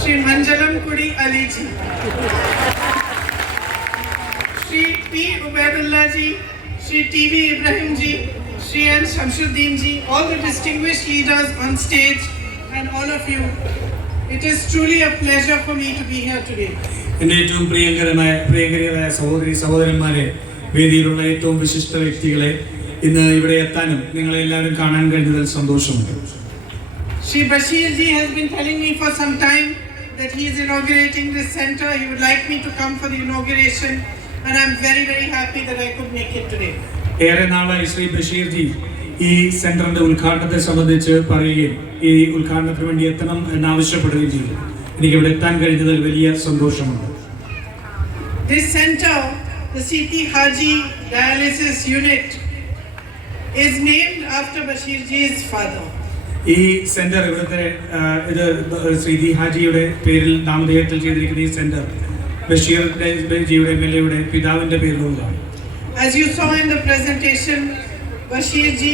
Shri Manjalamkudi Aliji. Shri P Ubaidullaji Shri T V Ibrahimji Shri N Shamsuddinji all the distinguish leaders on stage and all of you it is truly a pleasure for me to be here today എന്റെ ഏറ്റവും പ്രിയങ്കരമായ പ്രിയങ്കരിയരായ സഹോദരി സഹോദരന്മാരെ വേദിയിലുള്ള ഏറ്റവും വിശിഷ്ട വ്യക്തികളെ ഇന്ന് ഇവിടെ എത്താനും നിങ്ങളെ എല്ലാവരും കാണാൻ കഴിഞ്ഞതിൽ സന്തോഷമുണ്ട്. Shri Bashir ji has been telling me for some time that he is inaugurating this center. He would like me to come for the inauguration, and I'm very, very happy that I could make it today. ഏറെ നാളായി Shri Bashir G ഈ സെന്ററിന്റെ ഉദ്ഘാടനത്തെ സംബന്ധിച്ച് പറയുകയും ഈ ഉദ്ഘാടനത്തിന് വേണ്ടി എത്തണം എന്നാവശ്യപ്പെടുകയും ചെയ്തു എനിക്ക് ഇവിടെ എത്താൻ കഴിഞ്ഞതിൽ വലിയ സന്തോഷമുണ്ട് This center, the Siti Haji Dialysis Unit, is named after Bashir ji's father. ഈ സെന്റർ ഇവിടുത്തെ ഇത് ശ്രീ ഹാജിയുടെ പേരിൽ നാമധേയത്തിൽ ചെയ്തിരിക്കുന്ന ഈ സെന്റർ ബഷീർ ജിയുടെ എം എൽ എയുടെ പിതാവിന്റെ പേരിലുള്ളതാണ് As you saw in the presentation, Bashir ji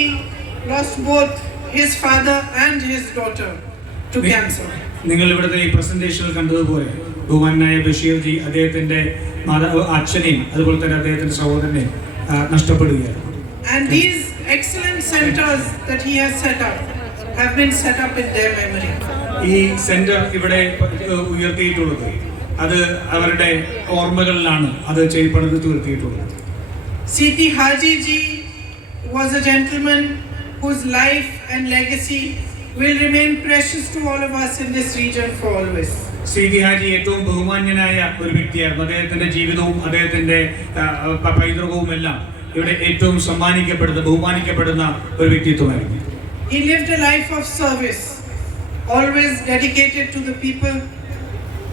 lost both his father and his daughter to cancer. നിങ്ങൾ ഇവിടുത്തെ ഈ പ്രസന്റേഷനിൽ കണ്ടതുപോലെ ബഹുമാനായ ബഷീർ ജി അദ്ദേഹത്തിന്റെ മാതാവ് അച്ഛനെയും അതുപോലെ തന്നെ അദ്ദേഹത്തിന്റെ സഹോദരനെയും നഷ്ടപ്പെടുകയാണ് And these excellent centers that he has set up have been set up in their memory. ഈ സെന്റർ ഇവിടെ ഉയർത്തിയിട്ടുള്ളത് അത് അവരുടെ ഓർമ്മകളിലാണ് അത് ചെയ്യപ്പെടുന്നത് തീർത്തിയിട്ടുള്ളത് Siti Haji ji was a gentleman whose life and legacy will remain precious to all of us in this region for always. Shriti Haji ഏറ്റവും ബഹുമാന്യനായ ഒരു വ്യക്തിയായിരുന്നു അദ്ദേഹത്തിന്റെ ജീവിതവും അദ്ദേഹത്തിന്റെ പൈതൃകവും എല്ലാം ഇവിടെ ഏറ്റവും സമ്മാനിക്കപ്പെടുന്ന ബഹുമാനിക്കപ്പെടുന്ന ഒരു വ്യക്തിത്വമായിരുന്നു He lived a life of service, always dedicated to the people,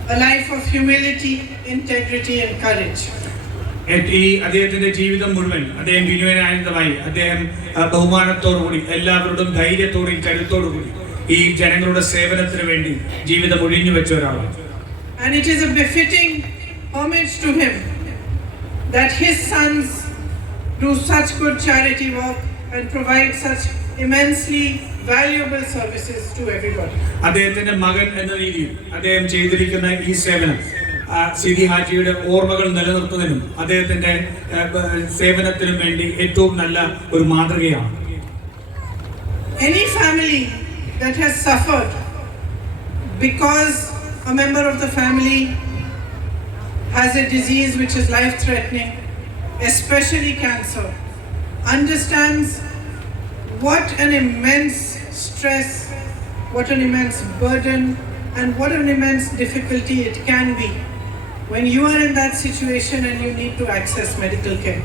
a life of humility, integrity, and courage. ഏ- ഈ അദ്ദേഹത്തിന്റെ ജീവിതം മുഴുവൻ അദ്ദേഹം വിനയനാനന്ദമായി അദ്ദേഹം ആ, ബഹുമാനത്തോടുകൂടി എല്ലാവരോടും ധൈര്യത്തോടും കരുത്തോടുകൂടി ഈ ജനങ്ങളുടെ സേവനത്തിന് വേണ്ടി ജീവിതം ഒഴിഞ്ഞു വെച്ച ഒരാളാണ് And it is a befitting homage to him that his sons do such good charity work and provide such immensely valuable services to everybody. അദ്ദേഹത്തിന്റെ മകൻ എന്ന രീതിയിൽ അദ്ദേഹം ചെയ്തിരിക്കുന്ന ഈ സേവനം ആ, സിദി ഹാജിയുടെ ഓർമ്മകൾ നിലനിർത്തുന്നതിനും അദ്ദേഹത്തിന്റെ ആ, ബ- സേവനത്തിനും വേണ്ടി ഏറ്റവും നല്ല ഒരു മാതൃകയാണ് Any family that has suffered because a member of the family has a disease which is life threatening, especially cancer, understands what an immense stress, what an immense burden, and what an immense difficulty it can be when you are in that situation and you need to access medical care.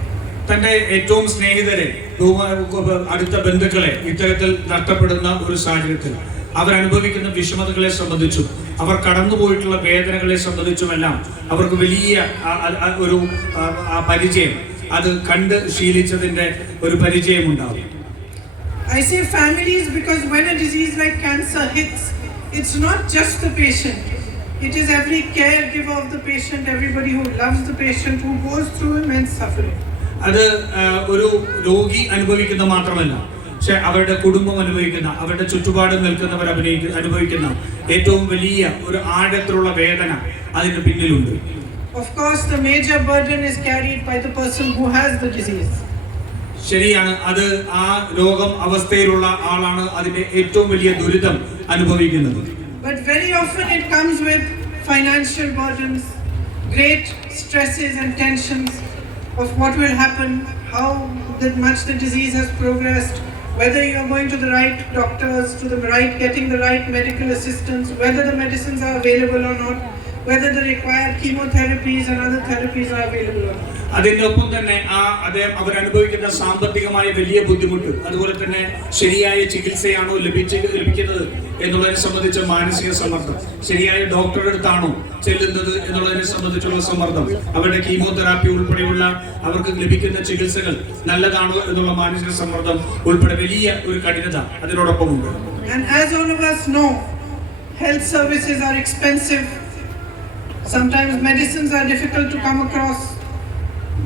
തന്റെ ഏറ്റവും സ്നേഹിതരെ അടുത്ത ബന്ധുക്കളെ ഇത്തരത്തിൽ നഷ്ടപ്പെടുന്ന ഒരു സാഹചര്യത്തിൽ അവരനുഭവിക്കുന്ന വിഷമതകളെ സംബന്ധിച്ചും അവർ കടന്നുപോയിട്ടുള്ള വേദനകളെ സംബന്ധിച്ചുമെല്ലാം അവർക്ക് വലിയ ഒരു പരിചയം അത് കണ്ട് ശീലിച്ചതിന്റെ ഒരു പരിചയം ഉണ്ടാവും I say families because when a disease like cancer hits, it's not just the patient. It is every caregiver of the patient, everybody who loves the patient, who goes through immense suffering. അത് ആ, ഒരു രോഗി അനുഭവിക്കുന്ന മാത്രമല്ല പക്ഷെ അവരുടെ കുടുംബം അനുഭവിക്കുന്ന അവരുടെ ചുറ്റുപാടും നിൽക്കുന്നവർ അഭിനയിക്കുന്ന അനുഭവിക്കുന്ന ഏറ്റവും വലിയ ഒരു ആഴത്തിലുള്ള വേദന അതിന് പിന്നിലുണ്ട് Of course, the major burden is carried by the person who has the disease. ശരിയാണ് അത് ആ രോഗം അവസ്ഥയിലുള്ള ആളാണ് അതിന്റെ ഏറ്റവും വലിയ ദുരിതം അനുഭവിക്കുന്നത് But very often it comes with financial burdens, great stresses and tensions of what will happen, how that much the disease has progressed, whether you are going to the right doctors, to the right, getting the right medical assistance, whether the medicines are available or not, Whether the required chemotherapies and other therapies are available or not. അതിന്റെ തന്നെ ആ അദ്ദേഹം അവരനുഭവിക്കുന്ന സാമ്പത്തികമായ വലിയ ബുദ്ധിമുട്ട് അതുപോലെ തന്നെ ശരിയായ ചികിത്സയാണോ ലഭിച്ച ലഭിക്കുന്നത് എന്നുള്ളതിനെ സംബന്ധിച്ച മാനസിക സമ്മർദ്ദം ശരിയായ ഡോക്ടറുടെ അടുത്താണോ ചെല്ലുന്നത് എന്നുള്ളതിനെ സംബന്ധിച്ചുള്ള സമ്മർദ്ദം അവരുടെ കീമോതെറാപ്പി ഉൾപ്പെടെയുള്ള അവർക്ക് ലഭിക്കുന്ന ചികിത്സകൾ നല്ലതാണോ എന്നുള്ള മാനസിക സമ്മർദ്ദം ഉൾപ്പെടെ വലിയ ഒരു കഠിനത അതിനോടൊപ്പമുണ്ട് And as all of us know, health services are expensive. Sometimes medicines are difficult to come across.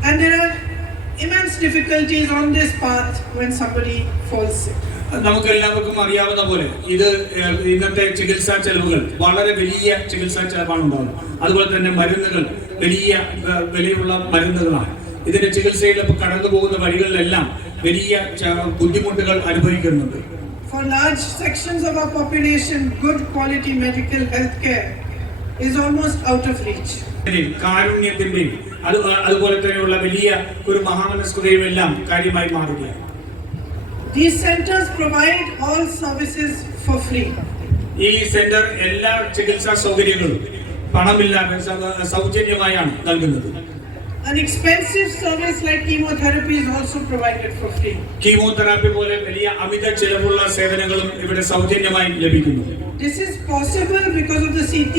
And there are immense difficulties on this path when somebody falls sick. നമുക്ക് എല്ലാവർക്കും അറിയാവുന്ന പോലെ ഇത് ഇന്നത്തെ ചികിത്സാ ചെലവുകൾ വളരെ വലിയ ചികിത്സാ ചെലവാണ് ഉണ്ടാകുന്നത് അതുപോലെ തന്നെ മരുന്നുകൾ വലിയ വിലയുള്ള മരുന്നുകളാണ് ഇതിന്റെ ചികിത്സയിൽ കടന്നു പോകുന്ന വഴികളിലെല്ലാം വലിയ ബുദ്ധിമുട്ടുകൾ അനുഭവിക്കുന്നുണ്ട് For large sections of our population, good quality medical health care is almost out of reach. ഇതിന്റെയും കാരുണ്യത്തിന്റെയും അത് അതുപോലെ തന്നെയുള്ള വലിയ ഒരു മഹാമനസ്കതയും എല്ലാം കാര്യമായി മാറുകയാണ് These centers provide all services for free. ഈ സെന്റർ എല്ലാ ചികിത്സാ സൗകര്യങ്ങളും പണമില്ലാതെ സൗ- സൗജന്യമായാണ് നൽകുന്നത് An expensive service like chemotherapy is also provided for free. Chemotherapy പോലെ വലിയ അമിത ചിലവുള്ള സേവനങ്ങളും ഇവിടെ സൗജന്യമായി ലഭിക്കുന്നു This is possible because of the CT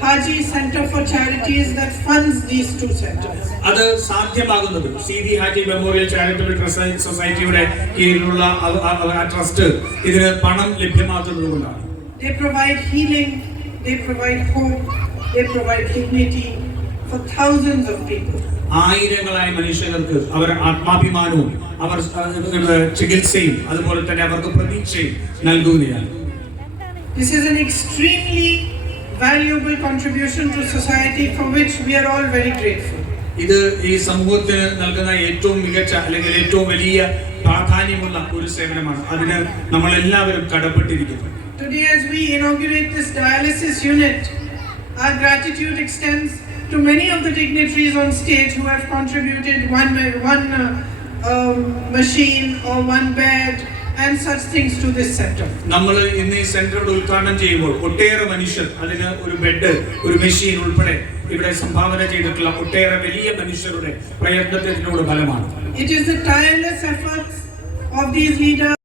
Haji Center for Charities that funds these two centers. അത് സാധ്യമാകുന്നത് C B Haji memorial charitable trust സൊസൈറ്റിയുടെ കീഴിലുള്ള ആ- ആ- ആ ട്രസ്റ്റ് ഇതിന് പണം ലഭ്യമാക്കുന്നത് കൊണ്ടാണ് They provide healing, they provide hope, they provide dignity for thousands of people. ആയിരങ്ങളായ മനുഷ്യർക്ക് അവർ ആത്മാഭിമാനവും അവർ ആ, ചികിത്സയും അതുപോലെ തന്നെ അവർക്ക് പ്രതീക്ഷയും നൽകുകയാണ് This is an extremely valuable contribution to society for which we are all very grateful. ഇത് ഈ സമൂഹത്തിന് നൽകുന്ന ഏറ്റവും മികച്ച അല്ലെങ്കിൽ ഏറ്റവും വലിയ പ്രാധാന്യമുള്ള ഒരു സേവനമാണ് അതിന് നമ്മൾ എല്ലാവരും കടപ്പെട്ടിരിക്കുന്നു Today, as we inaugurate this dialysis unit, our gratitude extends to many of the dignitaries on stage who have contributed one, one uh, um, machine or one bed and such things to this center. നമ്മൾ ഇന്ന് ഈ സെന്ററുടെ ഉദ്ഘാടനം ചെയ്യുമ്പോൾ ഒട്ടേറെ മനുഷ്യർ അതിന് ഒരു bed ഒരു മെഷീൻ ഉൾപ്പെടെ ഇവിടെ സംഭാവന ചെയ്തിട്ടുള്ള ഒട്ടേറെ വലിയ മനുഷ്യരുടെ പ്രയത്നത്തിനോട് ഫലമാണ് It is the tireless efforts of these leaders.